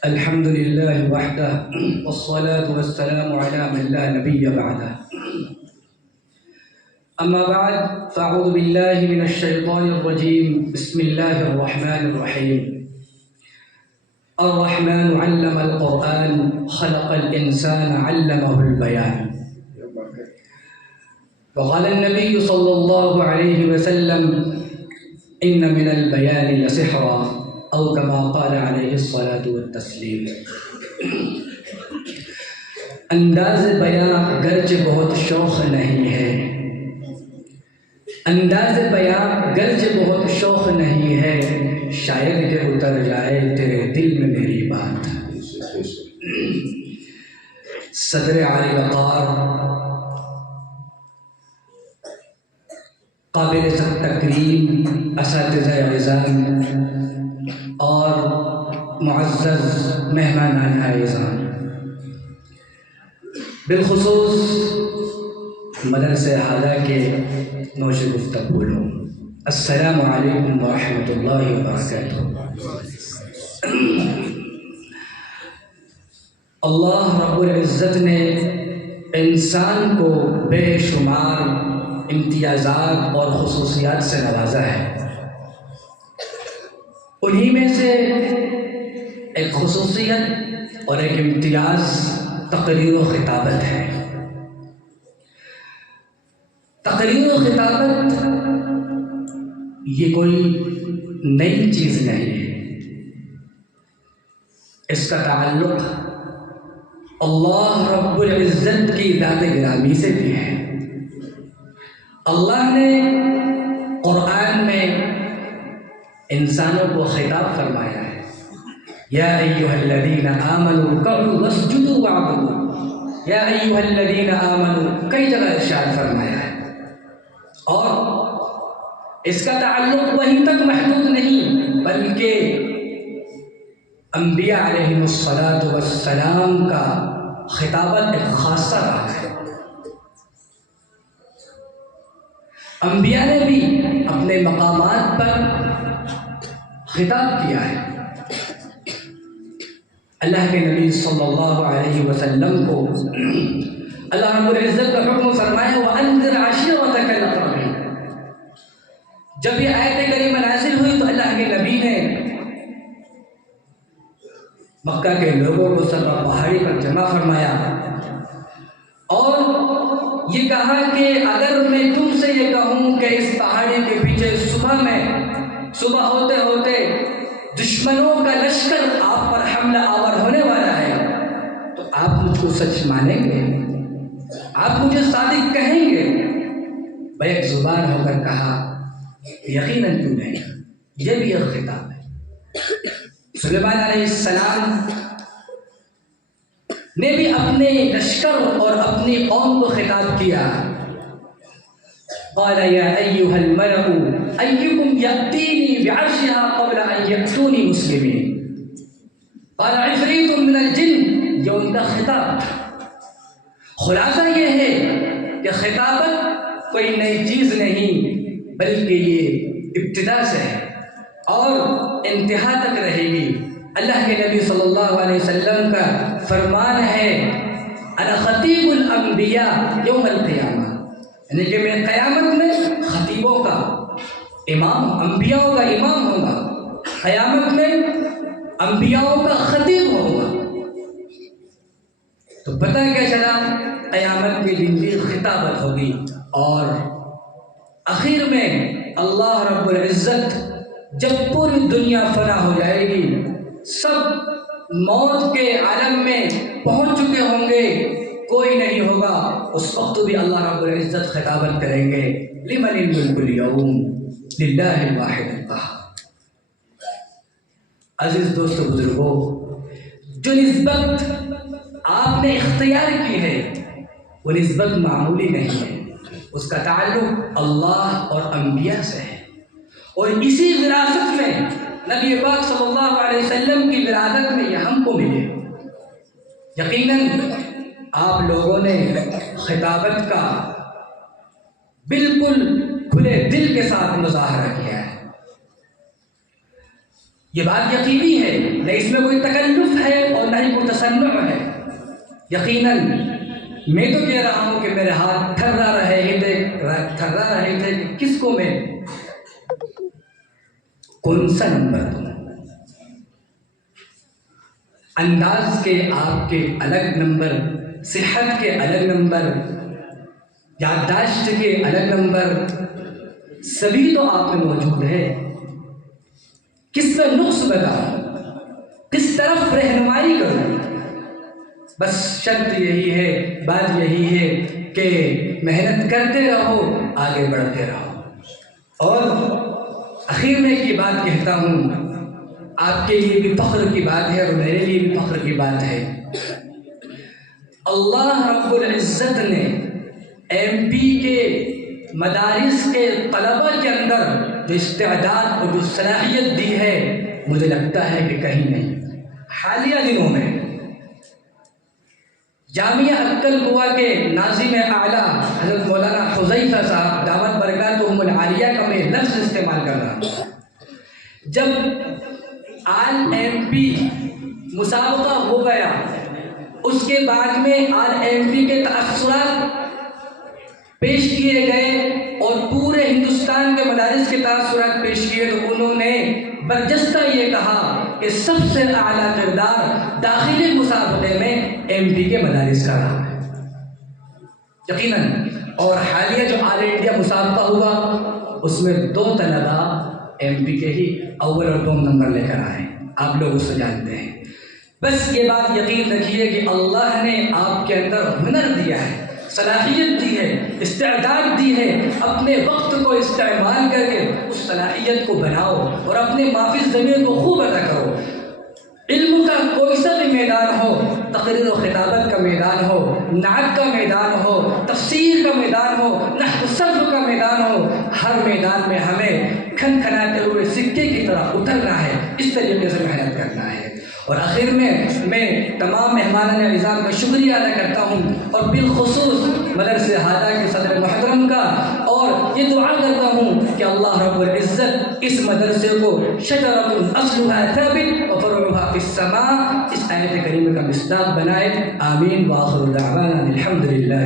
الحمد لله وحده والصلاة والسلام على من لا نبي بعده. أما بعد فأعوذ بالله من الشيطان الرجيم. بسم الله الرحمن الرحيم. الرحمن علم القرآن خلق الإنسان علمه البيان. وقال النبي صلى الله عليه وسلم إن من البيان لسحرا أو كما قال عليه الصلاة والتسلیم. انداز بیاں گرچہ بہت شوق نہیں ہے، انداز بیاں گرچہ بہت شوق نہیں ہے، شاید کہ اتر جائے تیرے دل میں میری بات. صدر عالی وقار، قابل تکریم اساتذہ اعزام اور معزز مہمانان اعزام، بالخصوص مدرسہ اعلیٰ کے نوش گفتگو لوگ، السلام علیکم ورحمۃ اللہ وبرکاتہ. اللہ رب العزت نے انسان کو بے شمار امتیازات اور خصوصیات سے نوازا ہے. انہی میں سے ایک خصوصیت اور ایک امتیاز تقریر و خطابت ہے. تقریر و خطابت یہ کوئی نئی چیز نہیں ہے، اس کا تعلق اللہ رب العزت کی ذات گرامی سے بھی ہے. اللہ نے قرآن میں انسانوں کو خطاب فرمایا ہے، یا ایھا الذین آمنوا ارکعوا واسجدوا واعبدوا. یا ایھا الذین آمنوا کئی جگہ ارشاد فرمایا ہے، اور اس کا تعلق وہیں تک محدود نہیں بلکہ انبیاء علیہم الصلاۃ والسلام کا خطابت ایک خاصہ رہا ہے. انبیاء نے بھی اپنے مقامات پر خطاب کیا ہے. اللہ کے نبی صلی اللہ علیہ وسلم کو اللہ رب العزت کا حکم فرمایا وَأَنذِرْ عَشِيرَتَكَ الْأَقْرَبِينَ. جب یہ آیت کریمہ نازل ہوئی تو اللہ کے نبی نے مکہ کے لوگوں کو سب پہاڑی پر جمع فرمایا اور یہ کہا کہ اگر میں تم سے یہ کہوں کہ اس پہاڑی کے پیچھے صبح ہوتے ہوتے دشمنوں کا لشکر آپ پر حملہ آور ہونے والا ہے تو آپ مجھ کو سچ مانیں گے؟ آپ مجھے صادق کہیں گے؟ بیک زبان ہو کر کہا یقیناً کیوں نہیں. یہ بھی ایک خطاب ہے. سلیمان علیہ السلام نے بھی اپنے لشکر اور اپنی قوم کو خطاب کیا. قال یا ایھا الملأ ایکم یأتینی بعرشها قبل ان یأتونی مسلمین. قال عفریت من الجن. یہ ان کا خطاب. خلاصہ یہ ہے کہ خطابت کوئی نئی چیز نہیں بلکہ یہ ابتدا سے ہے اور انتہا تک رہے گی. اللہ کے نبی صلی اللہ علیہ وسلم کا فرمان ہے انا خطیب الانبیاء یوم القیامہ، یعنی کہ میں قیامت میں خطیبوں کا امام، انبیاء کا امام ہوں گا. قیامت میں انبیاء کا خطیب ہوں گا. تو پتہ کیا چلا؟ قیامت کے دن بھی خطابت ہوگی اور آخر میں اللہ رب العزت جب پوری دنیا فنا ہو جائے گی، سب موت کے عالم میں پہنچ چکے ہوں گے، کوئی نہیں ہوگا، اس وقت بھی اللہ رب العزت خطابت کریں گے لمن الملک اليوم للہ الواحد القہار. عزیز دوستو بزرگوں، جو نسبت آپ نے اختیار کی ہے وہ نسبت معمولی نہیں ہے. اس کا تعلق اللہ اور انبیاء سے ہے اور اسی وراثت میں نبی پاک صلی اللہ علیہ وسلم کی ولادت میں یہ ہم کو ملے. یقیناً آپ لوگوں نے خطابت کا بالکل کھلے دل کے ساتھ مظاہرہ کیا ہے. یہ بات یقینی ہے، نہ اس میں کوئی تکلف ہے اور نہ ہی کوئی تصنع ہے۔ یقیناً میں تو کہہ رہا ہوں کہ میرے ہاتھ تھرا رہے تھے کہ کس کو میں کون سا نمبر دوں۔ انداز کے آپ کے الگ نمبر، صحت کے الگ نمبر، یادداشت کے الگ نمبر، سبھی تو آپ میں موجود ہے۔ کس کا نقص بتاؤں، کس طرف رہنمائی کروں؟ بس شرط یہی ہے، بات یہی ہے کہ محنت کرتے رہو، آگے بڑھتے رہو۔ اور آخر میں ایک بات کہتا ہوں، آپ کے لیے بھی فخر کی بات ہے اور میرے لیے بھی فخر کی بات ہے۔ اللہ رب العزت نے ایم پی کے مدارس کے طلبہ کے اندر جو استعداد اور جو صلاحیت دی ہے، مجھے لگتا ہے کہ کہیں نہیں۔ حالیہ دنوں میں جامعہ عقل ہوا کے ناظم اعلیٰ حضرت مولانا حذیفہ صاحب دامت برکاتہم العالیہ کا میں لفظ استعمال کر رہا ہوں، جب آل ایم پی مسابقہ ہو گیا، اس کے بعد میں آل ایم پی کے تاثرات پیش کیے گئے اور پورے ہندوستان کے مدارس کے تاثرات پیش کیے، تو انہوں نے برجستہ یہ کہا کہ سب سے اعلیٰ کردار داخلی مسابقے میں ایم پی کے مدارس کا رہا ہے یقیناً۔ اور حالیہ جو آل انڈیا مسابقہ ہوا، اس میں 2 طلبہ ایم پی کے ہی اول اور دوم نمبر لے کر آئے، آپ لوگ اس کو جانتے ہیں۔ بس یہ بات یقین رکھیے کہ اللہ نے آپ کے اندر ہنر دیا ہے، صلاحیت دی ہے، استعداد دی ہے، اپنے وقت کو استعمال کر کے اس صلاحیت کو بناؤ اور اپنے مافی ضمیر کو خوب ادا کرو۔ علم کا کوئی سا بھی میدان ہو، تقریر و خطابت کا میدان ہو، نعت کا میدان ہو، تفسیر کا میدان ہو، نحو صرف کا میدان ہو، ہر میدان میں ہمیں کھن کھناتے ہوئے سکے کی طرح اترنا ہے، اس طریقے سے محنت کرنا ہے۔ اور آخر میں تمام مہمانان نظام کا شکریہ ادا کرتا ہوں، اور بالخصوص مدرسہ ہادہ کے صدر محترم کا، اور یہ دعا کرتا ہوں کہ اللہ رب العزت اس مدرسے کو شجرۃ اصلها ثابت وفرعها في السماء، اس آیت کریمہ کا مصداق بنائے۔ آمین وآخر دعوانا الحمد للہ۔